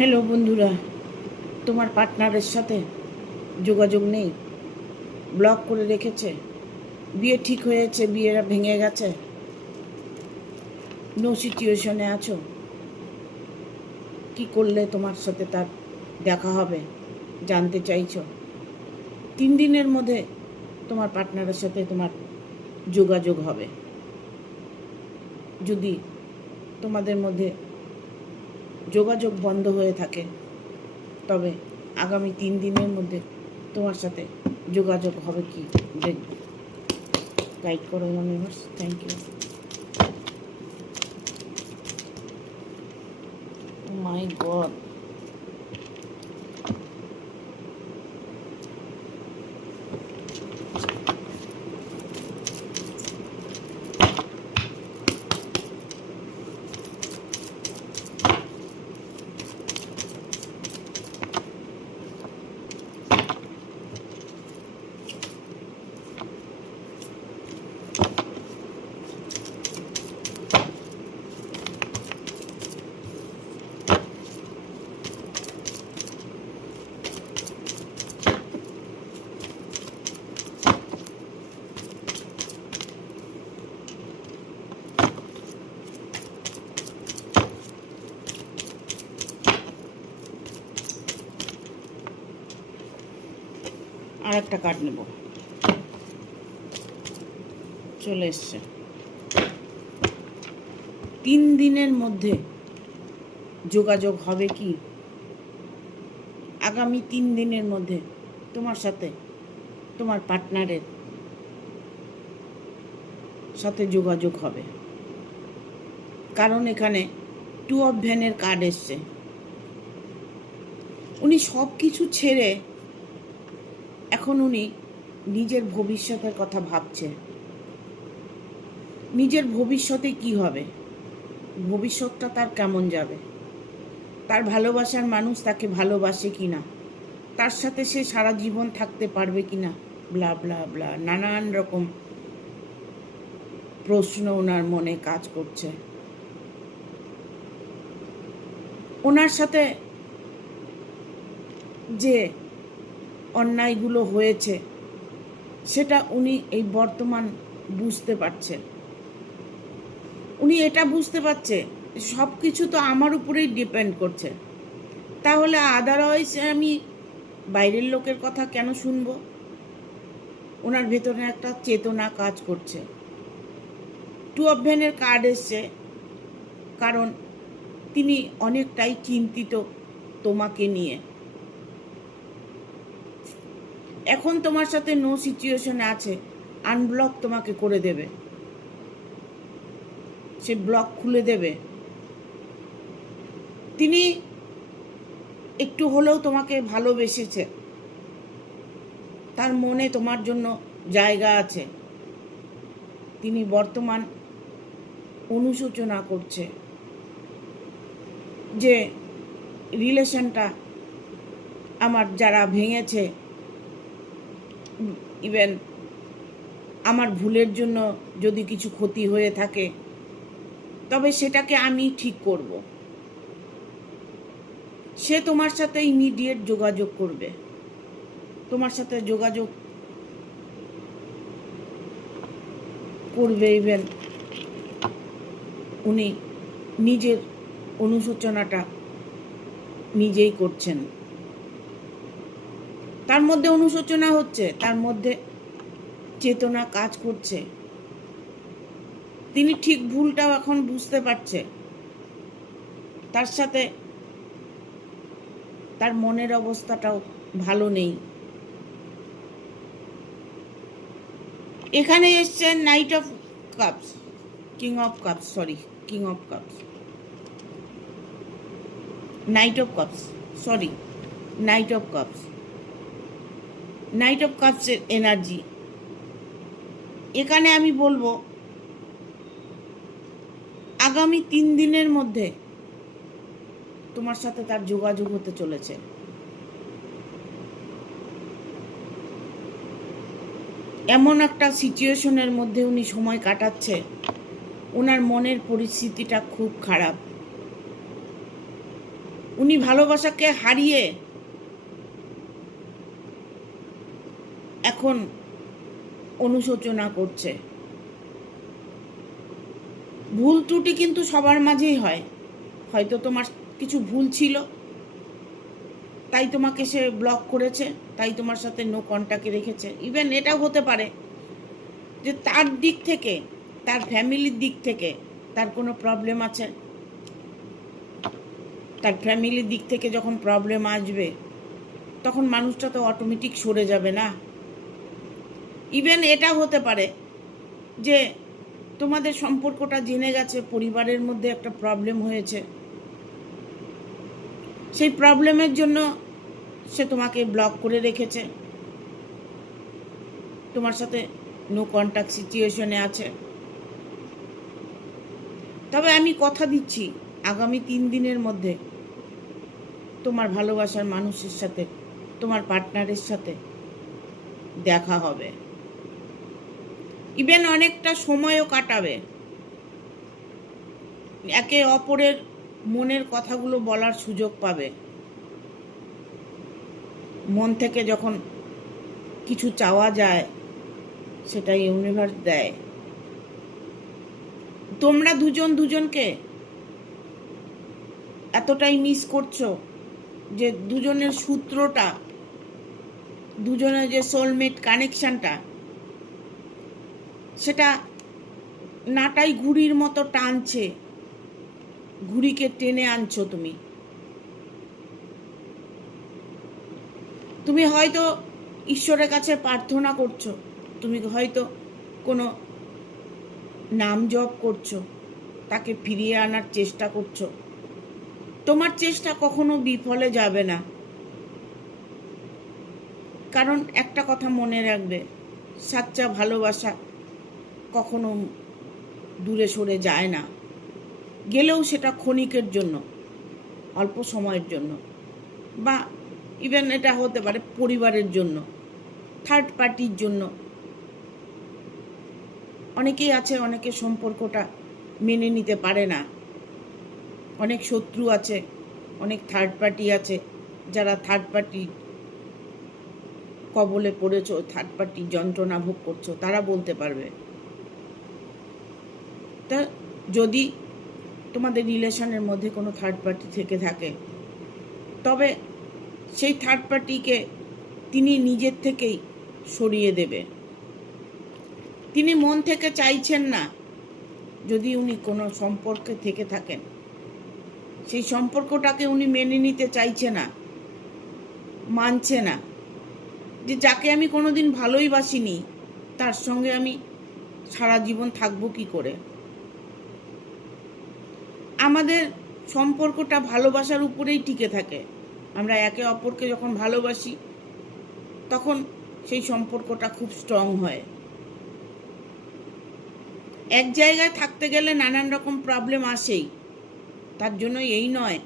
Hello বন্ধুরা, তোমার পার্টনারের সাথে যোগাযোগ নেই, ব্লক করে রেখেছে, বিয়ে ঠিক হয়েছে, বিয়েটা ভেঙে গেছে, নো সিচুয়েশনে আছো, কি করলে তোমার সাথে তার দেখা হবে জানতে চাইছো। 3 দিনের মধ্যে তোমার পার্টনারের সাথে তোমার যোগাযোগ হবে। যদি তোমাদের মধ্যে যোগাযোগ বন্ধ হয়ে থাকে তবে আগামী 3 দিনের মধ্যে তোমার সাথে যোগাযোগ হবে কি দেখবে। গাইড করো universe, thank you. My god, আর একটা কার্ড নেব, চলে এসছে। 3 দিনের মধ্যে যোগাযোগ হবে কি? আগামী 3 দিনের মধ্যে তোমার সাথে তোমার পার্টনারের সাথে যোগাযোগ হবে, কারণ এখানে 2 অফ ভ্যানের কার্ড এসছে। উনি সব কিছু ছেড়ে এখন উনি নিজের ভবিষ্যতের কথা ভাবছে। নিজের ভবিষ্যতে কি হবে, ভবিষ্যৎটা তার কেমন যাবে, তার ভালোবাসার মানুষ তাকে ভালোবাসে কিনা, তার সাথে সে সারা জীবন থাকতে পারবে কিনা, ব্লা ব্লা ব্লা নানান রকম প্রশ্ন ওনার মনে কাজ করছে। ওনার সাথে যে অন্যায়গুলো হয়েছে সেটা উনি এই বর্তমান বুঝতে পারছে। উনি এটা বুঝতে পারছে সব কিছু তো আমার উপরেই ডিপেন্ড করছে, তাহলে আদারওয়াইজ আমি বাইরের লোকের কথা কেন শুনবো। ওনার ভেতরে একটা চেতনা কাজ করছে। 2 অফ ভ্যানের কার্ড এসছে, কারণ তিনি অনেকটাই চিন্তিত তোমাকে নিয়ে। এখন তোমার সাথে নো সিচুয়েশনে আছে, আনব্লক তোমাকে করে দেবে, সে ব্লক খুলে দেবে। তিনি একটু হলেও তোমাকে ভালোবেসেছে, তার মনে তোমার জন্য জায়গা আছে। তিনি বর্তমান অনুশোচনা করছে যে রিলেশনটা আমার যারা ভেঙেছে, ইভেন আমার ভুলের জন্য যদি কিছু ক্ষতি হয়ে থাকে তবে সেটাকে আমি ঠিক করব। সে তোমার সাথে ইমিডিয়েট যোগাযোগ করবে, তোমার সাথে যোগাযোগ করবে। ইভেন উনি নিজের অনুশোচনাটা নিজেই করছেন, তার মধ্যে অনুশোচনা হচ্ছে, তার মধ্যে চেতনা কাজ করছে। তিনি ঠিক ভুলটাও এখন বুঝতে পারছে, তার সাথে তার মনের অবস্থাটাও ভালো নেই। এখানে এসছে knight of cups, king of cups, sorry king of cups, knight of cups, sorry knight of cups, knight of কাপসের এনার্জি। এখানে আমি বলবো আগামী 3 দিনের মধ্যে তোমার সাথে তার যোগাযোগ হতে চলেছে। এমন একটা সিচুয়েশনের মধ্যে উনি সময় কাটাচ্ছে, ওনার মনের পরিস্থিতিটা খুব খারাপ। উনি ভালোবাসাকে হারিয়ে এখন অনুশোচনা করছে। ভুল ত্রুটি কিন্তু সবার মাঝেই হয়। হয়তো তোমার কিছু ভুল ছিল, তাই তোমাকে সে ব্লক করেছে, তাই তোমার সাথে নো কন্ট্যাক্টে রেখেছে। ইভেন এটাও হতে পারে যে তার দিক থেকে, তার ফ্যামিলির দিক থেকে তার কোনো প্রবলেম আছে। তার ফ্যামিলির দিক থেকে যখন প্রবলেম আসবে, তখন মানুষটা তো অটোমেটিক সরে যাবে না। ইভেন এটা হতে পারে যে তোমাদের সম্পর্কটা জেনে গেছে, পরিবারের মধ্যে একটা প্রবলেম হয়েছে, সেই প্রবলেমের জন্য সে তোমাকে ব্লক করে রেখেছে, তোমার সাথে নো কন্ট্যাক্ট সিচুয়েশনে আছে। তবে আমি কথা দিচ্ছি, আগামী 3 দিনের মধ্যে তোমার ভালোবাসার মানুষের সাথে, তোমার পার্টনারের সাথে দেখা হবে। ইভেন অনেকটা সময়ও কাটাবে, একে অপরের মনের কথাগুলো বলার সুযোগ পাবে। মন থেকে যখন কিছু চাওয়া যায়, সেটা ইউনিভার্স দেয়। তোমরা দুজন দুজনকে এতটাই মিস করছো যে দুজনের সূত্রটা, দুজনের যে সোলমেট কানেকশনটা, সেটা নাটাই ঘুড়ির মতো টানছে, ঘুড়িকে টেনে আনছো তুমি। তুমি হয়তো ঈশ্বরের কাছে প্রার্থনা করছো, তুমি হয়তো কোনো নাম জপ করছো, তাকে ফিরিয়ে আনার চেষ্টা করছো। তোমার চেষ্টা কখনো বিফলে যাবে না, কারণ একটা কথা মনে রাখবে, সাচ্চা ভালোবাসা কখনো দূরে সরে যায় না, গেলেও সেটা ক্ষণিকের জন্য, অল্প সময়ের জন্য, বা ইভেন এটা হতে পারে পরিবারের জন্য, থার্ড পার্টির জন্য। অনেকেই আছে, অনেকে সম্পর্কটা মেনে নিতে পারে না, অনেক শত্রু আছে, অনেক থার্ড পার্টি আছে, যারা থার্ড পার্টি কবলে পড়েছো, থার্ড পার্টি যন্ত্রণা ভোগ করছো, তারা বলতে পারবে। তা যদি তোমাদের রিলেশনের মধ্যে কোনো থার্ড পার্টি থেকে থাকে, তবে সেই থার্ড পার্টিকে তিনি নিজের থেকেই সরিয়ে দেবে। তিনি মন থেকে চাইছেন না, যদি উনি কোনো সম্পর্কে থেকে থাকেন, সেই সম্পর্কটাকে উনি মেনে নিতে চাইছে না, মানছে না, যে যাকে আমি কোনোদিন ভালোই বাসিনি, তার সঙ্গে আমি সারা জীবন থাকবো কি করে। আমাদের সম্পর্কটা ভালোবাসার উপরেই টিকে থাকে। আমরা একে অপরকে যখন ভালোবাসি, তখন সেই সম্পর্কটা খুব স্ট্রং হয়। এক জায়গায় থাকতে গেলে নানান রকম প্রবলেম আসেই, তার জন্য এই নয়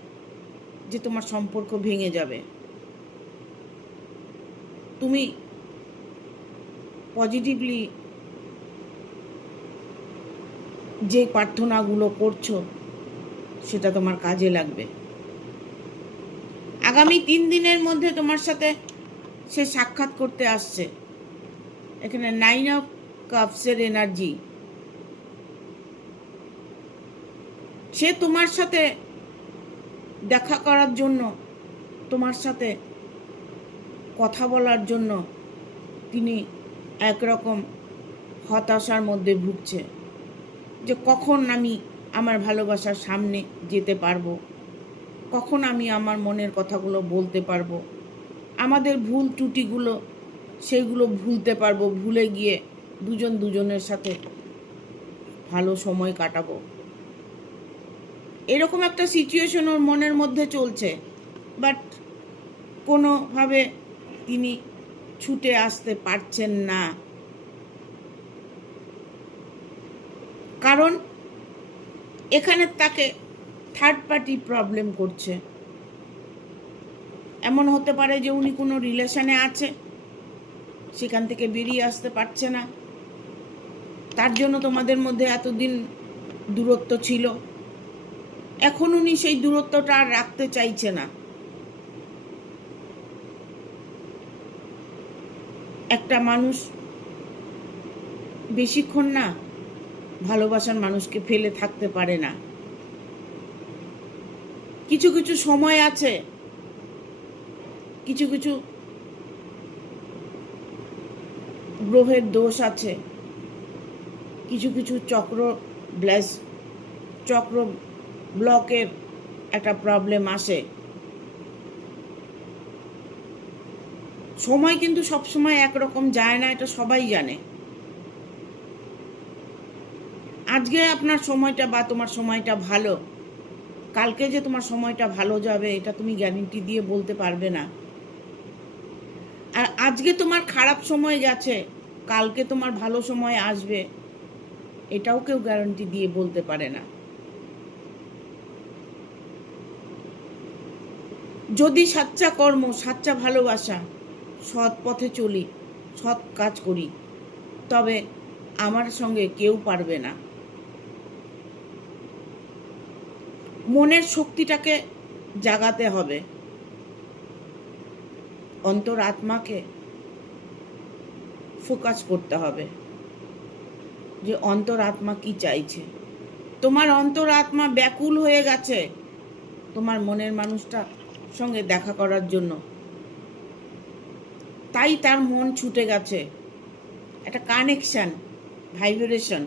যে তোমার সম্পর্ক ভেঙে যাবে। তুমি পজিটিভলি যে প্রার্থনাগুলো করছো, সেটা তোমার কাজে লাগবে। আগামী 3 দিনের মধ্যে তোমার সাথে সে সাক্ষাৎ করতে আসছে। এখানে 9 অফ কাপসের এনার্জি। সে তোমার সাথে দেখা করার জন্য, তোমার সাথে কথা বলার জন্য তিনি একরকম হতাশার মধ্যে ভুগছে, যে কখন আমি আমার ভালোবাসার সামনে যেতে পারবো, কখন আমি আমার মনের কথাগুলো বলতে পারবো, আমাদের ভুল ত্রুটিগুলো সেগুলো ভুলতে পারবো, ভুলে গিয়ে দুজন দুজনের সাথে ভালো সময় কাটাবো। এরকম একটা সিচুয়েশন ওর মনের মধ্যে চলছে, বাট কোনোভাবে তিনি ছুটে আসতে পারছেন না, কারণ এখানে তাকে থার্ড পার্টি প্রবলেম করছে। এমন হতে পারে যে উনি কোনো রিলেশনে আছে, সেখান থেকে বেরিয়ে আসতে পারছে না, তার জন্য তোমাদের মধ্যে এতদিন দূরত্ব ছিল। এখন উনি সেই দূরত্বটা আর রাখতে চাইছে না। একটা মানুষ বেশিক্ষণ না ভালোবাসার মানুষকে ফেলে থাকতে পারে না। কিছু কিছু সময় আছে, কিছু কিছু গ্রহের দোষ আছে, কিছু কিছু চক্র ব্লকের একটা প্রবলেম আসে। সময় কিন্তু সবসময় একরকম যায় না, এটা সবাই জানে। আজকে আপনার সময়টা বা তোমার সময়টা ভালো, কালকে যে তোমার সময়টা ভালো যাবে এটা তুমি গ্যারান্টি দিয়ে বলতে পারবে না। আর আজকে তোমার খারাপ সময় গেছে, কালকে তোমার ভালো সময় আসবে, এটাও কেউ গ্যারান্টি দিয়ে বলতে পারে না। যদি সাচ্চা কর্ম, সাচ্চা ভালোবাসা, সৎ পথে চলি, সৎ কাজ করি, তবে আমার সঙ্গে কেউ পারবে না। মনের শক্তিটাকে জাগাতে হবে, অন্তর আত্মাকে ফোকাস করতে হবে যে অন্তর আত্মা কি চাইছে। তোমার অন্তর আত্মা ব্যাকুল হয়ে গেছে তোমার মনের মানুষটা সঙ্গে দেখা করার জন্য, তাই তার মন ছুটে গেছে। একটা কানেকশন, ভাইব্রেশন,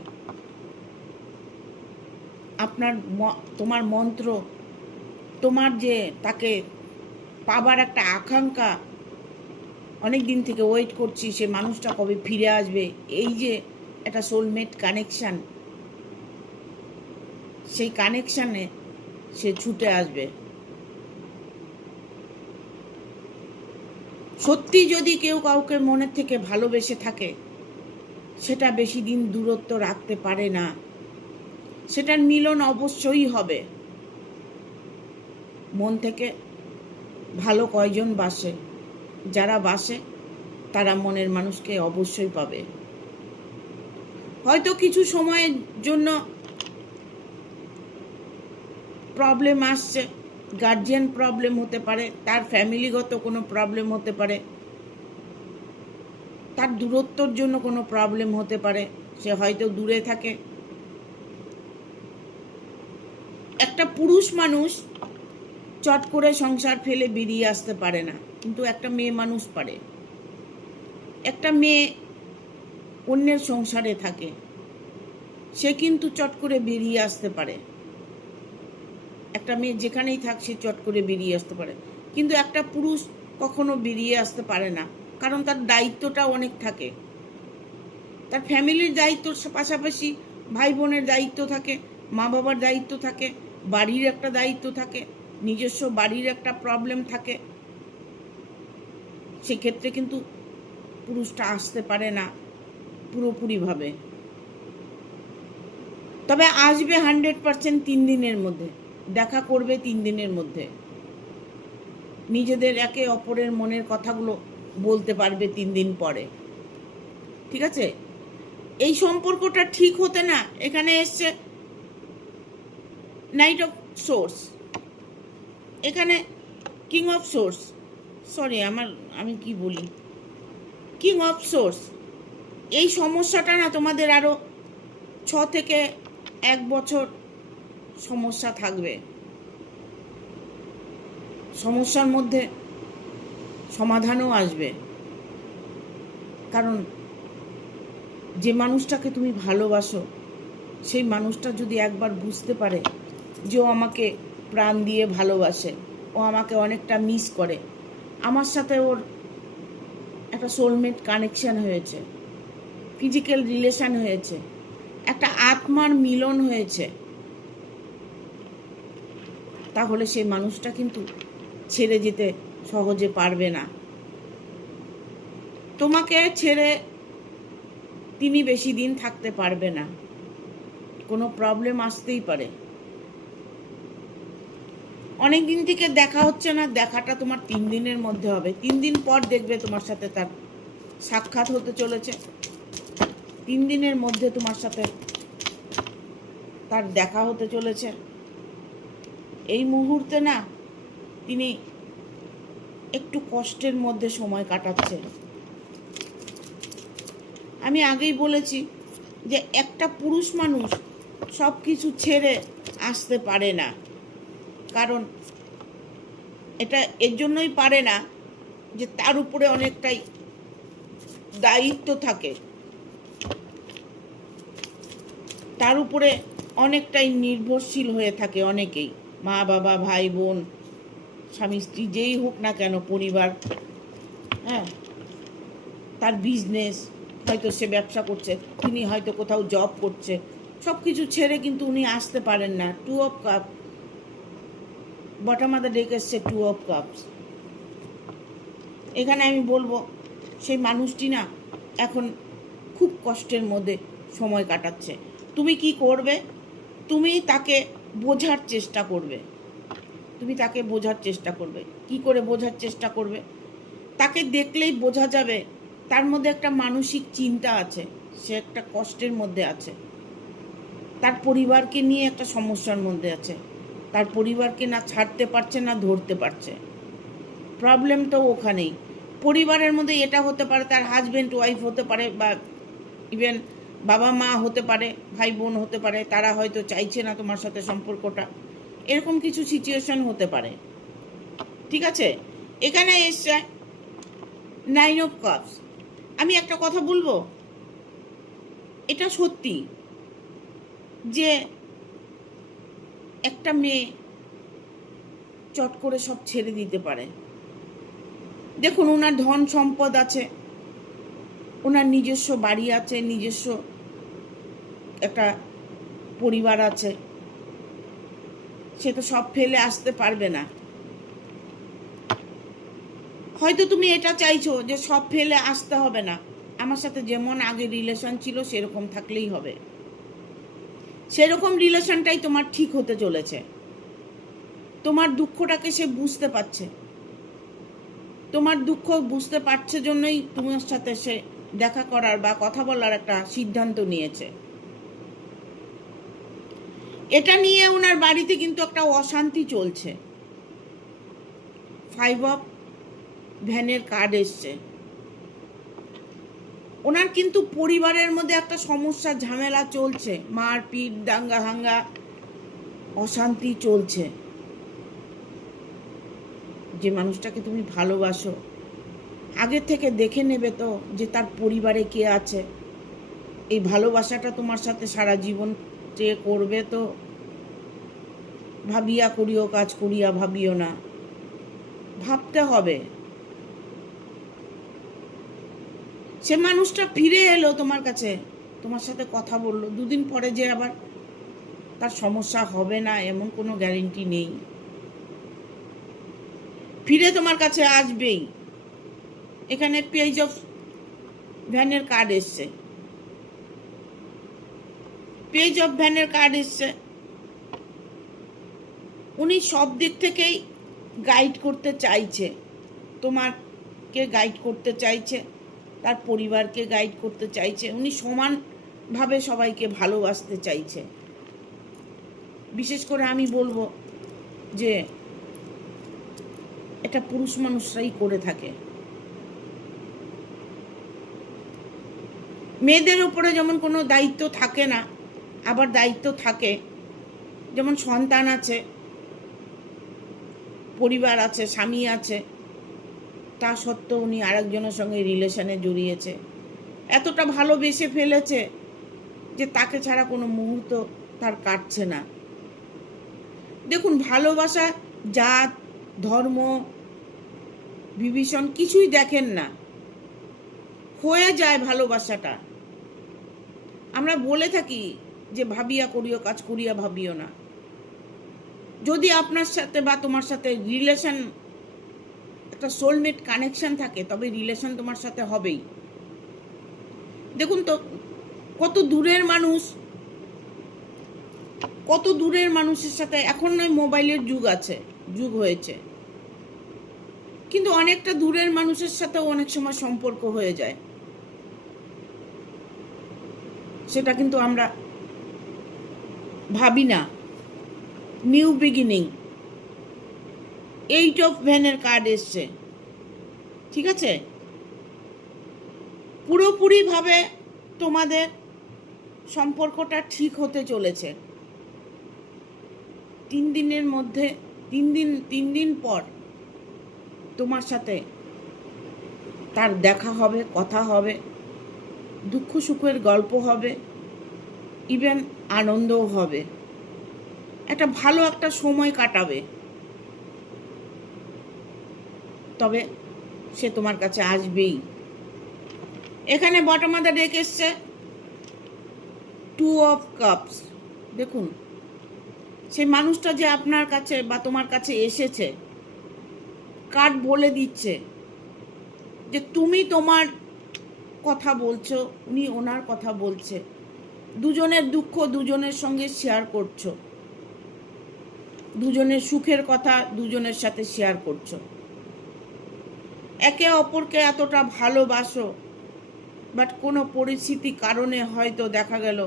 তোমার মন্ত্র, তোমার যে তাকে পাবার একটা আকাঙ্ক্ষা, অনেক দিন থেকে ওয়েট করছি সে মানুষটা কবে ফিরে আসবে, এই যে একটা সোলমেট কানেকশান, সেই কানেকশানে সে ছুটে আসবে। সত্যি যদি কেউ কাউকে মনের থেকে ভালোবেসে থাকে, সেটা বেশি দিন দূরত্ব রাখতে পারে না, সেটার মিলন অবশ্যই হবে। মন থেকে ভালো কয়জন বাসে, যারা বাসে তারা মনের মানুষকে অবশ্যই পাবে। হয়তো কিছু সময়ের জন্য প্রবলেম আসছে, গার্জিয়ান প্রবলেম হতে পারে, তার ফ্যামিলিগত কোনো প্রবলেম হতে পারে, তার দূরত্বর জন্য কোনো প্রবলেম হতে পারে, সে হয়তো দূরে থাকে। একটা পুরুষ মানুষ চট করে সংসার ফেলে বেরিয়ে আসতে পারে না, কিন্তু একটা মেয়ে মানুষ পারে। একটা মেয়ে অন্যের সংসারে থাকে, সে কিন্তু চট করে বেরিয়ে আসতে পারে। একটা মেয়ে যেখানেই থাক সে চট করে বেরিয়ে আসতে পারে, কিন্তু একটা পুরুষ কখনো বেরিয়ে আসতে পারে না, কারণ তার দায়িত্বটা অনেক থাকে। তার ফ্যামিলির দায়িত্বর পাশাপাশি ভাই বোনের দায়িত্ব থাকে, মা বাবার দায়িত্ব থাকে, বাড়ির একটা দায়িত্ব থাকে, নিজস্ব বাড়ির একটা প্রবলেম থাকে। সেক্ষেত্রে কিন্তু পুরুষটা আসতে পারে না পুরোপুরিভাবে। তবে আসবে 100% 3 দিনের মধ্যে, দেখা করবে 3 দিনের মধ্যে, নিজেদের একে অপরের মনের কথাগুলো বলতে পারবে 3 দিন পরে। ঠিক আছে? এই সম্পর্কটা ঠিক হতে না এখানে এসছে নাইট অফ সোর্স, এখানে কিং অফ সোর্স, আমি কি বলি, কিং অফ সোর্স। এই সমস্যাটা না তোমাদের আরো 6 থেকে 1 বছর সমস্যা থাকবে। সমস্যার মধ্যে সমাধানও আসবে, কারণ যে মানুষটাকে তুমি ভালোবাসো সেই মানুষটা যদি একবার বুঝতে পারে যে ও আমাকে প্রাণ দিয়ে ভালোবাসে, ও আমাকে অনেকটা মিস করে, আমার সাথে ওর একটা সোলমেট কানেকশান হয়েছে, ফিজিক্যাল রিলেশান হয়েছে, একটা আত্মার মিলন হয়েছে, তাহলে সেই মানুষটা কিন্তু ছেড়ে যেতে সহজে পারবে না। তোমাকে ছেড়ে তিনি বেশি দিন থাকতে পারবে না, কোনো প্রবলেম আসতেই পারে। অনেক দিন থেকে দেখা হচ্ছে না, দেখাটা তোমার 3 দিনের মধ্যে হবে। 3 দিন পর দেখবে তোমার সাথে তার সাক্ষাৎ হতে চলেছে, 3 দিনের মধ্যে তোমার সাথে তার দেখা হতে চলেছে। এই মুহূর্তে না তিনি একটু কষ্টের মধ্যে সময় কাটাচ্ছে। আমি আগেই বলেছি যে একটা পুরুষ মানুষ সব কিছু ছেড়ে আসতে পারে না, কারণ এটা এর জন্যই পারে না যে তার উপরে অনেকটাই দায়িত্ব থাকে, তার উপরে অনেকটাই নির্ভরশীল হয়ে থাকে অনেকেই, মা বাবা, ভাই বোন, স্বামী স্ত্রী, যেই হোক না কেন, পরিবার, হ্যাঁ, তার বিজনেস, হয়তো সে ব্যবসা করছে, তিনি হয়তো কোথাও জব করছে, সব কিছু ছেড়ে কিন্তু উনি আসতে পারেন না। 2 of cup, bottom of the deck এসছে 2 অফ কাপস। এখানে আমি বলবো সেই মানুষটি না এখন খুব কষ্টের মধ্যে সময় কাটাচ্ছে। তুমি কি করবে? তুমি তাকে বোঝার চেষ্টা করবে। তুমি তাকে বোঝার চেষ্টা করবে। কি করে বোঝার চেষ্টা করবে? তাকে দেখলেই বোঝা যাবে তার মধ্যে একটা মানসিক চিন্তা আছে, সে একটা কষ্টের মধ্যে আছে, তার পরিবারকে নিয়ে একটা সমস্যার মধ্যে আছে, তার পরিবারকে না ছাড়তে পারছে না ধরতে পারছে। প্রবলেম তো ওখানেই। পরিবারের মধ্যে এটা হতে পারে, তার হাজব্যান্ড ওয়াইফ হতে পারে, বা ইভেন বাবা মা হতে পারে, ভাই বোন হতে পারে, তারা হয়তো চাইছে না তোমার সাথে সম্পর্কটা, এরকম কিছু সিচুয়েশন হতে পারে। ঠিক আছে, এখানে এসছে 9 অফ কাপস। আমি একটা কথা বলবো, এটা সত্যি যে একটা মেয়ে চট করে সব ছেড়ে দিতে পারে। দেখুন, ওনার ধন সম্পদ আছে, ওনার নিজস্ব বাড়ি আছে, নিজস্ব একটা পরিবার আছে, সে তো সব ফেলে আসতে পারবে না। হয়তো তুমি এটা চাইছো যে সব ফেলে আসতে হবে না, আমার সাথে যেমন আগে রিলেশন ছিল সেরকম থাকলেই হবে। সেরকম রিলেশনটাই তোমার ঠিক হতে চলেছে। তোমার দুঃখটাকে সে বুঝতে পারছে, তোমার দুঃখ বুঝতে পারছে জন্যই তোমার সাথে সে দেখা করার বা কথা বলার একটা সিদ্ধান্ত নিয়েছে। এটা নিয়ে ওনার বাড়িতে কিন্তু একটা অশান্তি চলছে। 5 অফ ভ্যানের কার্ড এসছে। ওনার কিন্তু পরিবারের মধ্যে একটা সমস্যা, ঝামেলা চলছে, মারপিট, দাঙ্গা হাঙ্গা, অশান্তি চলছে। যে মানুষটাকে তুমি ভালোবাসো, আগের থেকে দেখে নেবে তো যে তার পরিবারে কে আছে। এই ভালোবাসাটা তোমার সাথে সারা জীবন যে করবে, তো ভাবিয়া করিও কাজ করিয়া ভাবিও না, ভাবতে হবে। সে মানুষটা ফিরে এলো তোমার কাছে, তোমার সাথে কথা বললো, 2 দিন পরে যে আবার তার সমস্যা হবে না এমন কোনো গ্যারেন্টি নেই। ফিরে তোমার কাছে আসবেই। এখানে পেজ অফ ভ্যানের কার্ড এসছে, পেজ অফ ভ্যানের কার্ড এসছে। উনি সব দিক থেকেই গাইড করতে চাইছে, তোমাকে গাইড করতে চাইছে, তার পরিবারকে গাইড করতে চাইছে। উনি সমানভাবে সবাইকে ভালোবাসতে চাইছে। বিশেষ করে আমি বলবো যে এটা পুরুষ মানুষরাই করে থাকে। মেয়েদের উপরে যেমন কোনো দায়িত্ব থাকে না, আবার দায়িত্ব থাকে, যেমন সন্তান আছে, পরিবার আছে, স্বামী আছে, তা সত্ত্বেও উনি আরেকজনের সঙ্গে রিলেশনে জড়িয়েছে, এতটা ভালোবেসে ফেলেছে যে তাকে ছাড়া কোনো মুহূর্ত তার কাটছে না। দেখুন, ভালোবাসা জাত, ধর্ম, বিভীষণ কিছুই দেখেন না, হয়ে যায় ভালোবাসাটা। আমরা বলে থাকি যে ভাবিয়া করিও কাজ করিয়া ভাবিও না। যদি আপনার সাথে বা তোমার সাথে রিলেশন, একটা সোলমেট কানেকশন থাকে, তবে রিলেশন তোমার সাথে হবেই। দেখুন তো, কত দূরের মানুষ, কত দূরের মানুষের সাথে, এখন নয় মোবাইলের যুগ হয়েছে, কিন্তু অনেকটা দূরের মানুষের সাথেও অনেক সময় সম্পর্ক হয়ে যায়। সেটা কিন্তু আমরা ভাবি না। নিউ বিগিনিং, এইট অফ ভেনের কার্ড এসছে, ঠিক আছে? পুরোপুরিভাবে তোমাদের সম্পর্কটা ঠিক হতে চলেছে। 3 দিনের মধ্যে 3 দিন পর তোমার সাথে তার দেখা হবে, কথা হবে, দুঃখ সুখের গল্প হবে, ইভেন আনন্দও হবে, একটা ভালো একটা সময় কাটাবে। তবে সে তোমার কাছে আসবেই। এখানে বটম অফ দ্য ডেক এসছে 2 অফ কাপস। দেখুন, সেই মানুষটা যে আপনার কাছে বা তোমার কাছে এসেছে, কার্ড বলে দিচ্ছে যে তুমি তোমার কথা বলছো, উনি ওনার কথা বলছে, দুজনের দুঃখ দুজনের সঙ্গে শেয়ার করছো, দুজনের সুখের কথা দুজনের সাথে শেয়ার করছো, একে অপরকে এতটা ভালোবাসো, বাট কোনো পরিস্থিতি কারণে হয়তো দেখা গেল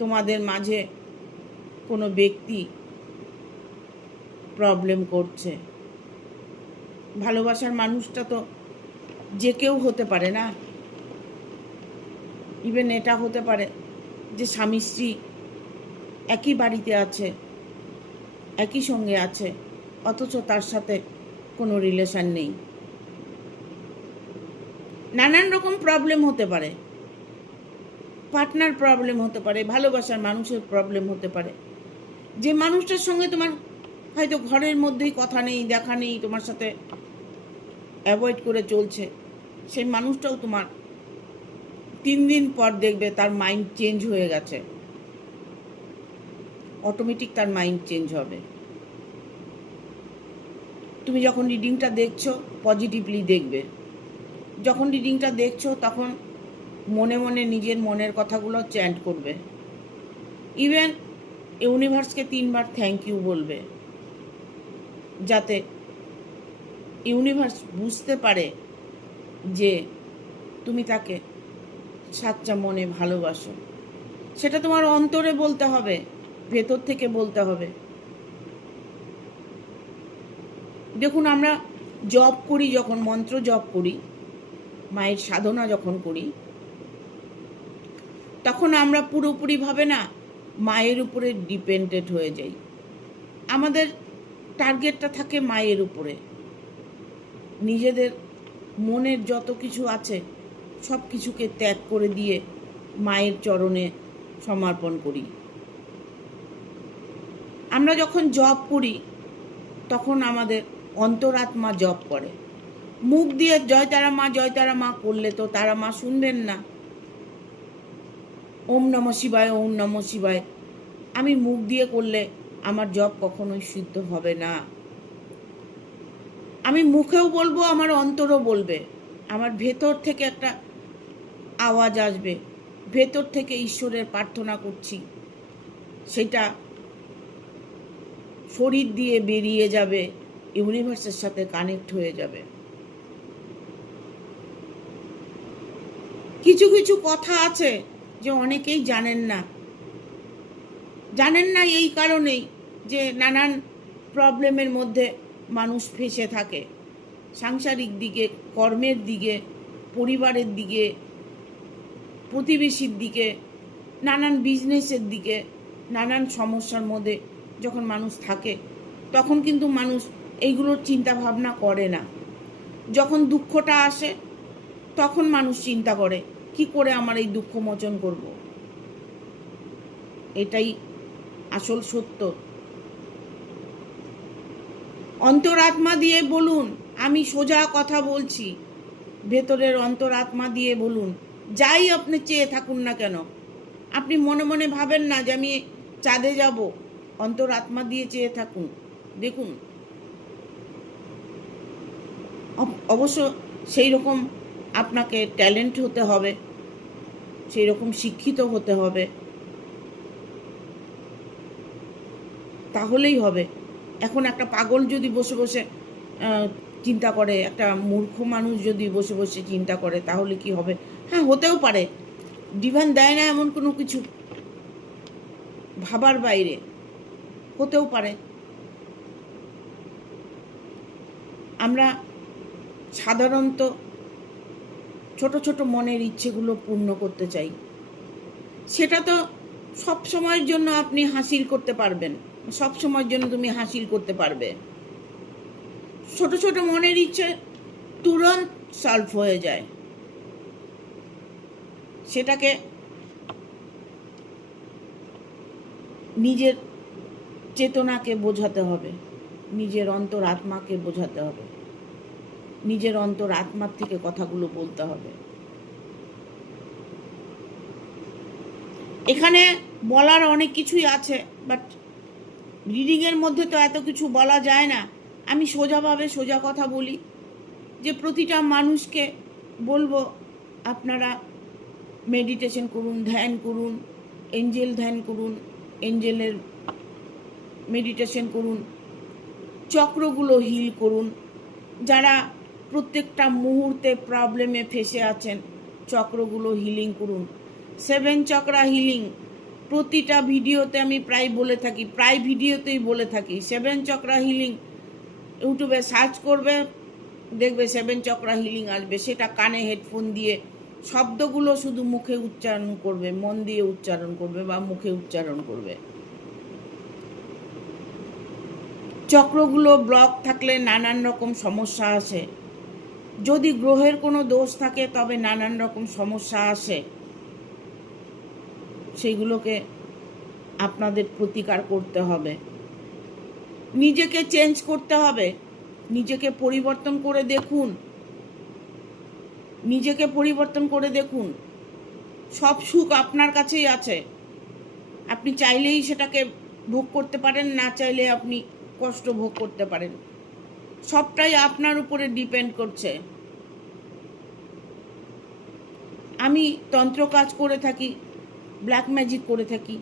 তোমাদের মাঝে কোনো ব্যক্তি প্রবলেম করছে। ভালোবাসার মানুষটা তো যে কেউ হতে পারে না। ইভেন এটা হতে পারে যে স্বামী স্ত্রী একই বাড়িতে আছে, একই সঙ্গে আছে, অথচ তার সাথে কোনো রিলেশন নেই। নানান রকম প্রবলেম হতে পারে, পার্টনার প্রবলেম হতে পারে, ভালোবাসার মানুষের প্রবলেম হতে পারে। যে মানুষটার সঙ্গে তোমার হয়তো ঘরের মধ্যেই কথা নেই, দেখা নেই, তোমার সাথে অ্যাভয়েড করে চলছে, সেই মানুষটাও তোমার 3 দিন পর দেখবে তার মাইন্ড চেঞ্জ হয়ে গেছে। অটোমেটিক তার মাইন্ড চেঞ্জ হবে। তুমি যখন রিডিংটা দেখছো পজিটিভলি দেখবে। যখন রিডিংটা দেখছো তখন মনে মনে নিজের মনের কথাগুলো চ্যান্ট করবে। ইভেন ইউনিভার্সকে 3বার থ্যাংক ইউ বলবে, যাতে ইউনিভার্স বুঝতে পারে যে তুমি তাকে সাচ্চা মনে ভালোবাসো। সেটা তোমার অন্তরে বলতে হবে, ভেতর থেকে বলতে হবে। দেখুন, আমরা জপ করি, যখন মন্ত্র জপ করি, মায়ের সাধনা যখন করি, তখন আমরা পুরোপুরিভাবে না মায়ের উপরে ডিপেন্ডেন্ট হয়ে যাই। আমাদের টার্গেটটা থাকে মায়ের উপরে। নিজেদের মনের যত কিছু আছে সব কিছুকে ত্যাগ করে দিয়ে মায়ের চরণে সমর্পণ করি। আমরা যখন জপ করি তখন আমাদের অন্তরাত্মা জপ করে। মুখ দিয়ে জয় তারা মা করলে তো তারা মা শুনবেন না। ওম নমঃ শিবায়, ওম নমঃ শিবায় আমি মুখ দিয়ে করলে আমার জপ কখনোই সিদ্ধ হবে না। আমি মুখেও বলবো, আমার অন্তরও বলবে, আমার ভেতর থেকে একটা আওয়াজ আসবে, ভেতর থেকে ঈশ্বরের প্রার্থনা করছি, সেটা শরীর দিয়ে বেরিয়ে যাবে, ইউনিভার্সের সাথে কানেক্ট হয়ে যাবে। কিছু কিছু কথা আছে যে অনেকেই জানেন না এই কারণেই যে নানান প্রবলেমের মধ্যে মানুষ ফেঁসে থাকে। সাংসারিক দিকে, কর্মের দিকে, পরিবারের দিকে, প্রতিবেশীর দিকে, নানান বিজনেসের দিকে, নানান সমস্যার মধ্যে যখন মানুষ থাকে তখন কিন্তু মানুষ এইগুলোর চিন্তা ভাবনা করে না। যখন দুঃখটা আসে তখন মানুষ চিন্তা করে কি করে আমার এই দুঃখ মোচন করব। এটাই আসল সত্য। অন্তরাত্মা দিয়ে বলুন, আমি সোজা কথা বলছি, ভেতরের অন্তরাত্মা দিয়ে বলুন, যাই আপনি চেয়ে থাকুন না কেন। আপনি মনে মনে ভাবেন না যে আমি চাঁদে যাব, অন্তরাত্মা দিয়ে চেয়ে থাকুন, দেখুন। অবশ্য সেই রকম আপনাকে ট্যালেন্ট হতে হবে, সেই রকম শিক্ষিত হতে হবে, তাহলেই হবে। এখন একটা পাগল যদি বসে বসে চিন্তা করে, একটা মূর্খ মানুষ যদি বসে বসে চিন্তা করে, তাহলে কি হবে? হ্যাঁ, হতেও পারে। ডিভাইন দেয় না এমন কোনো কিছু, ভাবার বাইরে হতেও পারে। আমরা সাধারণত ছোট ছোট মনের ইচ্ছেগুলো পূর্ণ করতে চাই। সেটা তো সব সময়ের জন্য আপনি হাসিল করতে পারবেন, সব সময়ের জন্য তুমি হাসিল করতে পারবে। ছোট ছোট মনের ইচ্ছে তুরন্ত সলভ হয়ে যায়। সেটাকে নিজের চেতনাকে বোঝাতে হবে, নিজের অন্তর আত্মাকে বোঝাতে হবে, নিজের অন্তর আত্মার থেকে কথাগুলো বলতে হবে। এখানে বলার অনেক কিছুই আছে, বাট রিডিংয়ের মধ্যে তো এত কিছু বলা যায় না। আমি সোজাভাবে সোজা কথা বলি যে প্রতিটা মানুষকে বলবো আপনারা মেডিটেশন করুন, ধ্যান করুন, এঞ্জেল ধ্যান করুন, এঞ্জেলের মেডিটেশন করুন, চক্রগুলো হিল করুন। যারা প্রত্যেকটা মুহূর্তে প্রবলেমে ফেসে আছেন, চক্রগুলো হিলিং করুন। 7 চক্রা হিলিং প্রতিটা ভিডিওতে আমি প্রায় ভিডিওতেই বলে থাকি। 7 চক্রা হিলিং ইউটিউবে সার্চ করবে, দেখবে 7 চক্রা হিলিং আসবে। সেটা কানে হেডফোন দিয়ে শব্দগুলো শুধু মুখে উচ্চারণ করবে, মন দিয়ে উচ্চারণ করবে বা মুখে উচ্চারণ করবে। চক্রগুলো ব্লক থাকলে নানান রকম সমস্যা আসে। যদি গ্রহের কোনো দোষ থাকে তবে নানান রকম সমস্যা আসে। সেগুলোকে আপনাদের প্রতিকার করতে হবে, নিজেকে চেঞ্জ করতে হবে, নিজেকে পরিবর্তন করে দেখুন, নিজেকে পরিবর্তন করে দেখুন। সব সুখ আপনার কাছেই আছে। আপনি চাইলেই সেটাকে ভোগ করতে পারেন, না চাইলে আপনি কষ্ট ভোগ করতে পারেন। সবটাই আপনার উপরে ডিপেন্ড করছে। আমি তন্ত্র কাজ করে থাকি, ব্ল্যাক ম্যাজিক করে থাকি,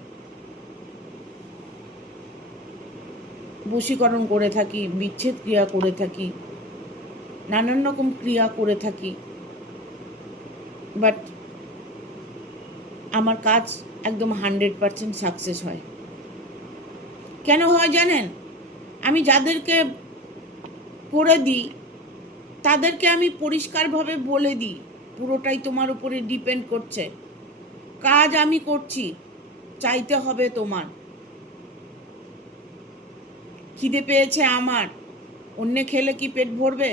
বশীকরণ করে থাকি, বিচ্ছেদ ক্রিয়া করে থাকি, নানান রকম ক্রিয়া করে থাকি। বাট আমার কাজ একদম 100% সাকসেস হয়। কেন হয় জানেন? আমি যাদেরকে করে দিই তাদেরকে আমি পরিষ্কারভাবে বলে দিই, পুরোটাই তোমার উপরে ডিপেন্ড করছে। কাজ আমি করছি, চাইতে হবে তোমার। খিদে পেয়েছে আমার, অন্যে খেলে কি পেট ভরবে?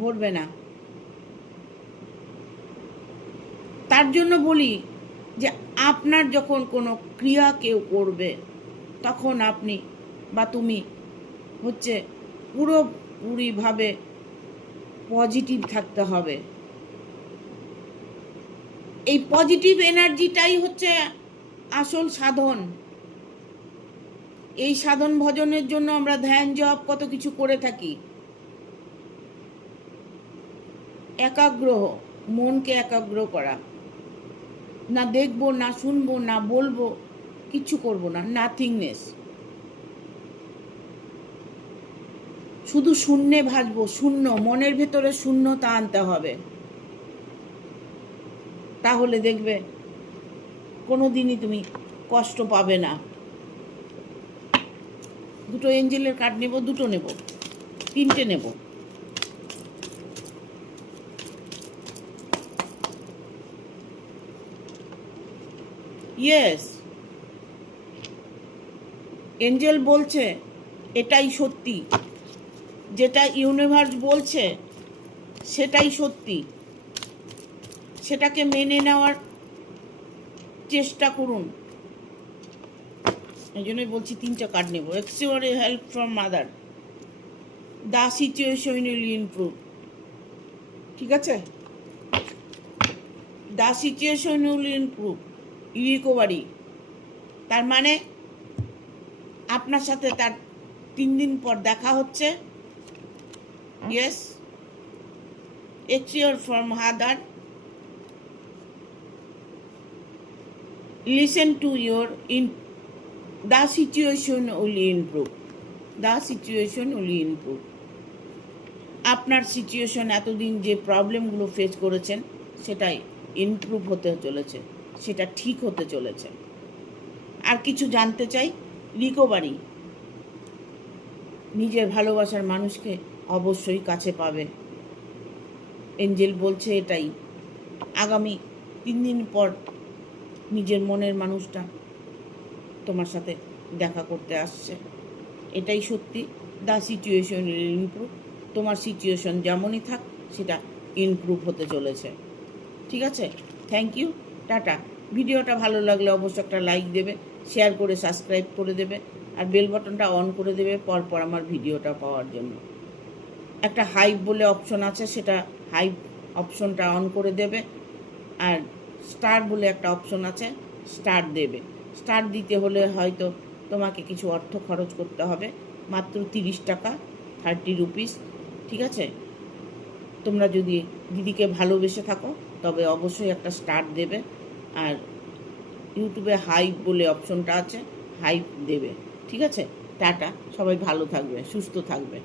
ভরবে না। তার জন্য বলি যে আপনার যখন কোনো ক্রিয়া কেউ করবে তখন আপনি বা তুমি পুরোপুরিভাবে পজিটিভ থাকতে হবে। এই পজিটিভ এনার্জিটাই হচ্ছে আসল সাধন। এই সাধন ভজনের জন্য আমরা ধ্যান জপ কত কিছু করে থাকি। একাগ্র, মনকে একাগ্র করা। না দেখবো, না শুনবো, না বলবো, কিচ্ছু করবো না, নাথিংনেস। শুধু শূন্যে ভাসবো, শূন্য, মনের ভেতরে শূন্যতা আনতে হবে। তাহলে দেখবে কোনোদিনই তুমি কষ্ট পাবে না। দুটো এঞ্জেলের কার্ড নেব, দুটো নেব, 3টে নেব। ইয়েস, এঞ্জেল বলছে এটাই সত্যি, যেটা ইউনিভার্স বলছে সেটাই সত্যি। সেটাকে মেনে নেওয়ার চেষ্টা করুন। এই জন্যই বলছি 3টা কার্ড নেব। Assure help from mother, the situation will improve. ঠিক আছে, the situation will improve, recovery. তার মানে আপনার সাথে তার 3 দিন পর দেখা হচ্ছে। Yes, assure from mother, listen to your the situation will improve, the situation will improve. আপনার সিচুয়েশন, এতদিন যে প্রবলেমগুলো ফেস করেছেন সেটাই ইমপ্রুভ হতে চলেছে, সেটা ঠিক হতে চলেছে। আর কিছু জানতে চাই, রিকভারি, নিজের ভালোবাসার মানুষকে অবশ্যই কাছে পাবে। এঞ্জেল বলছে এটাই, আগামী 3 দিন পর নিজের মনের মানুষটা তোমার সাথে দেখা করতে আসছে। এটাই সত্যি। The situation will improve. তোমার সিচুয়েশন যেমনই থাক, সেটা ইমপ্রুভ হতে চলেছে। ঠিক আছে, থ্যাংক ইউ, টাটা। ভিডিওটা ভালো লাগলে অবশ্যই একটা লাইক দেবে, শেয়ার করে সাবস্ক্রাইব করে দেবে, আর বেল বাটনটা অন করে দেবে পরপর আমার ভিডিওটা পাওয়ার জন্য। একটা হাইপ বলে অপশন আছে, সেটা হাইপ অপশনটা অন করে দেবে। আর স্টার বলে একটা অপশন আছে, স্টার দেবে। স্টার দিতে হলে হয়তো তোমাকে কিছু অর্থ খরচ করতে হবে, মাত্র 30 টাকা, 30 রুপিস। ঠিক আছে, তোমরা যদি দিদিকে ভালোবেসে থাকো তবে অবশ্যই একটা স্টার দেবে। আর ইউটিউবে হাইপ বলে অপশনটা আছে, হাইপ দেবে। ঠিক আছে, টাটা, সবাই ভালো থাকবে, সুস্থ থাকবে।